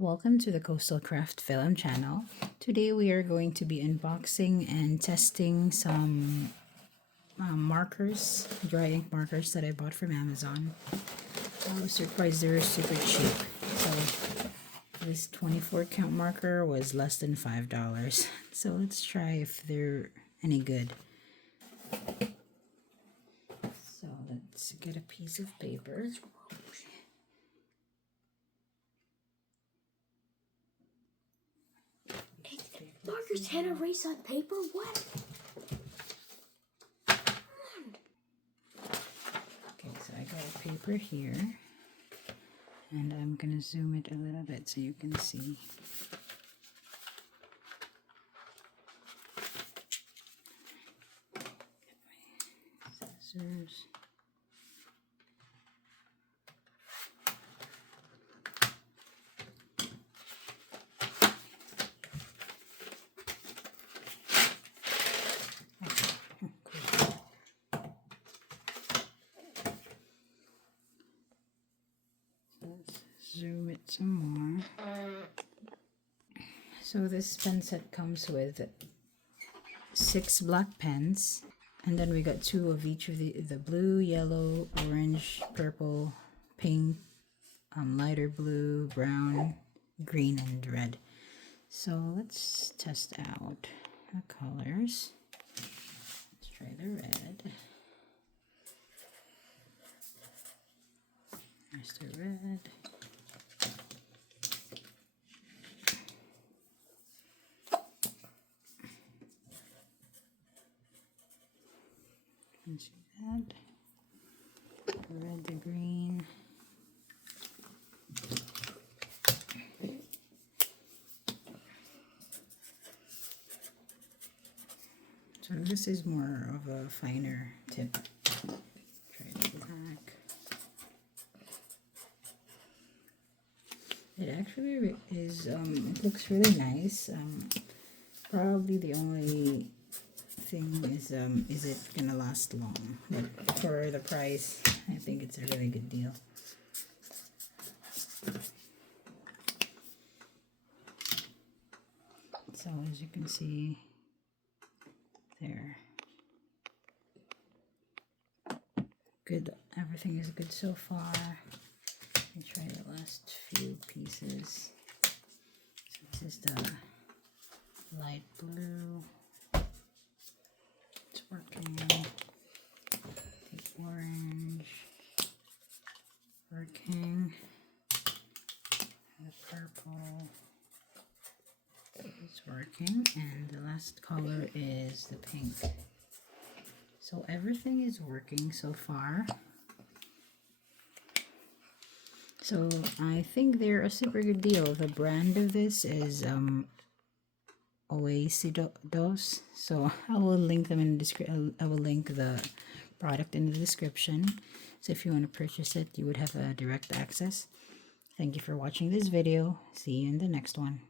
Welcome to the Coastal Craft Film channel. Today we are going to be unboxing and testing some markers, dry ink markers that I bought from Amazon. I was surprised they were super cheap. So this 24 count marker was less than $5. So let's try if they're any good. So let's get a piece of paper. Markers can't erase on paper? What? Okay, so I got a paper here, and I'm gonna zoom it a little bit so you can see. Get my scissors. Let's zoom it some more. So this pen set comes with 6 black pens, and then we got 2 of each of the blue, yellow, orange, purple, pink, lighter blue, brown, green, and red. So let's test out the colors. Let's try the red. There's the red. You can see that. The red, the green. So this is more of a finer tip. Try the black. It actually is, it looks really nice. Probably the only thing is it gonna last long? But for the price, I think it's a really good deal. So as you can see there, good. Everything is good so far. Let me try the last few pieces. So this is the light blue. It's working. The orange. Working. The purple. It's working. And the last color is the pink. So everything is working so far. So I think they're a super good deal. The brand of this is Oasidos. So I will link them in the description. I will link the product in the description. So if you want to purchase it, you would have a direct access. Thank you for watching this video. See you in the next one.